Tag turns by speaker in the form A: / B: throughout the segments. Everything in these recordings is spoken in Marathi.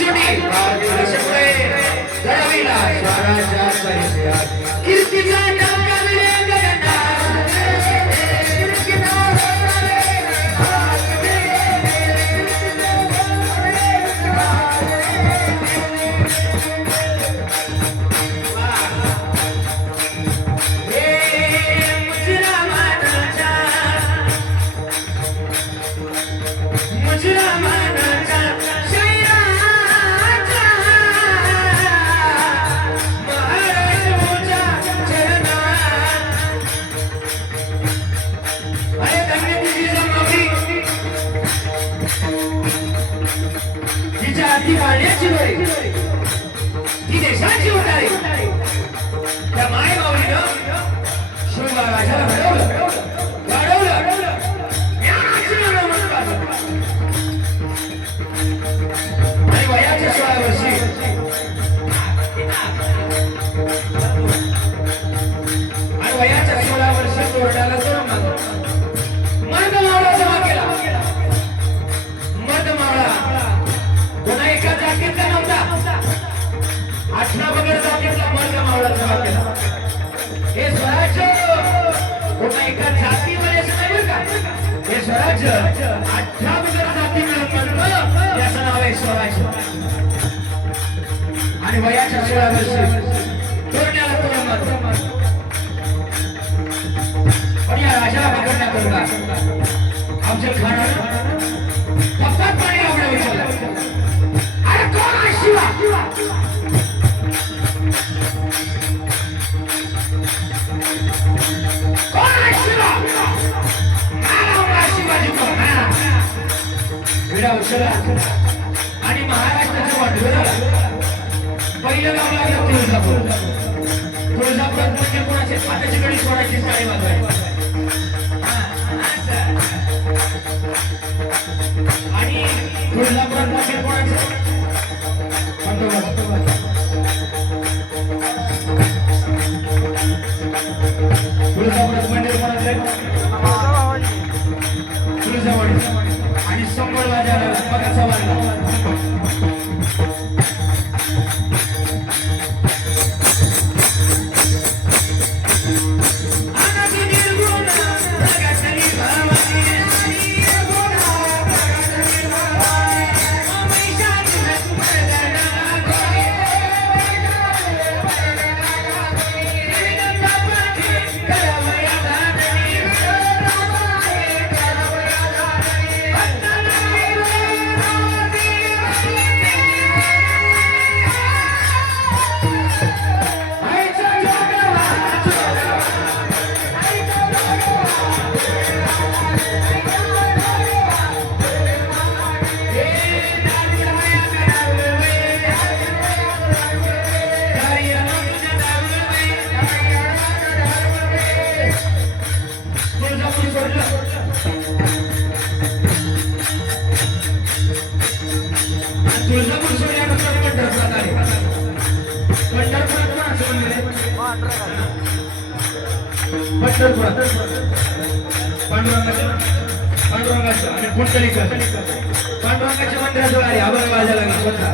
A: वाजुनी ती वाढण्याची वेळ देशाची त्या घडवलं स्वराज्य अठरा बगड जाती मिळून याचं नाव आहे स्वराज्य. आणि वयाच्या सोळा वर्षी तोडण्याला तोरण मारलं. पण या राजाला पकडण्याकरता आमच्या खानानं विडा उचलला आणि महाराष्ट्राचं वाटलं पहिलं गाव लागलं तुळजापूर. तुळजापुरात म्हणजे कोणाचे हाताची गडी सोडायची साडी वाजवायची. आणि तुळजापुरात म्हणजे कोणाचे? तुळजापुरात म्हणजे कोणाचे? बाजाराला पगाचा पंढरपुरात कोणाचं पांडुरंगाचं आणि पांडुरंगाच्या मंदिराजवळ आहे आभार वाजायला स्वतः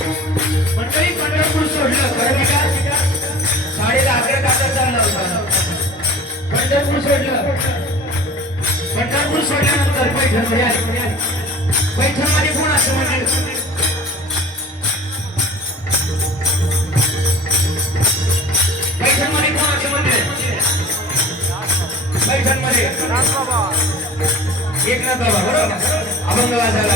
A: मंडळी पंढरपूर सोडलं साडे अकरा तासात चालला सोडलं. पंढरपूर सोडल्यानंतर पैठणमध्ये पैठणमध्ये कोण असं म्हणजे पैठणमध्ये कोणाचे मंदिर एकनाथ बाबा बरोबर? अभंग वाजायला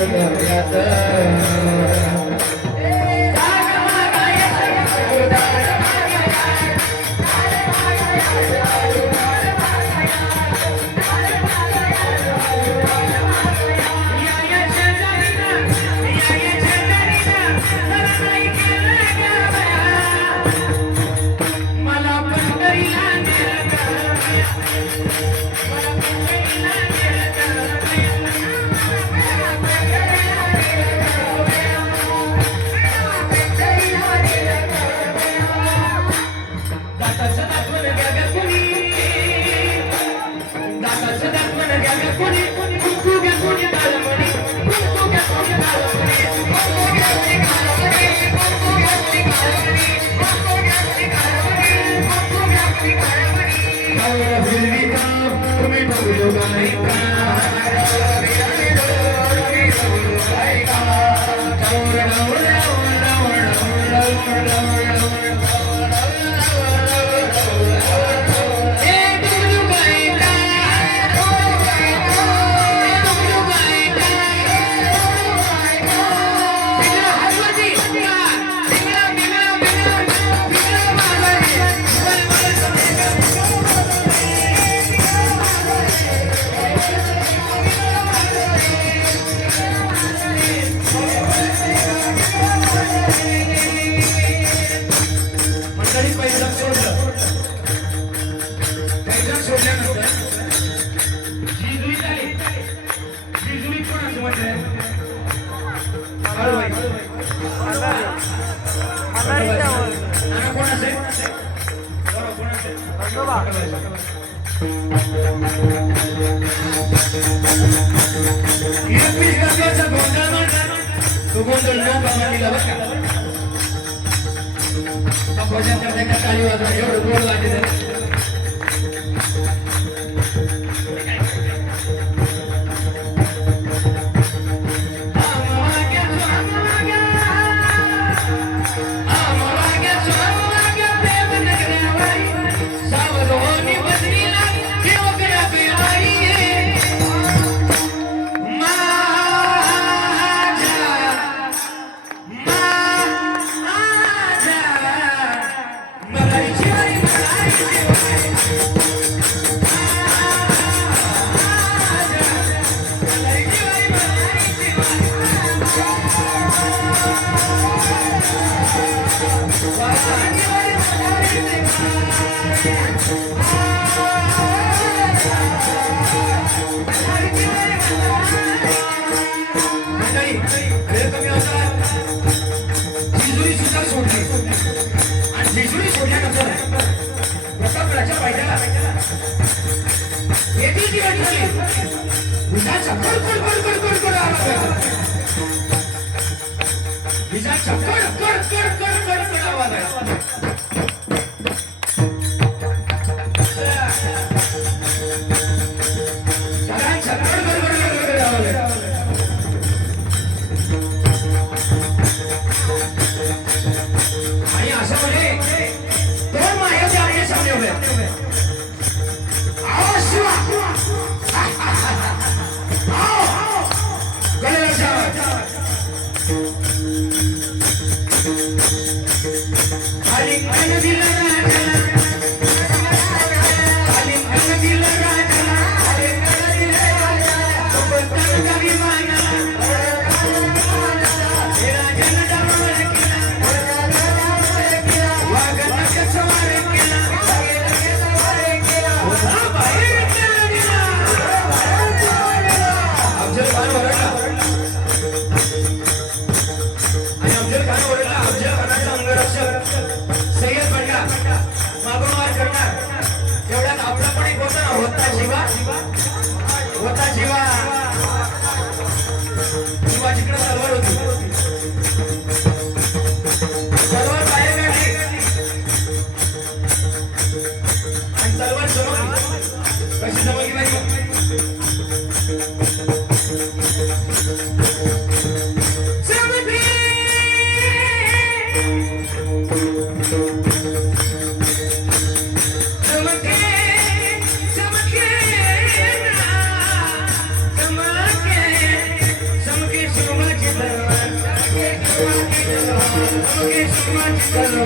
A: Yeah. Sugundan yung pamamila baka.
B: Lagi. कर कर कर कर Amen.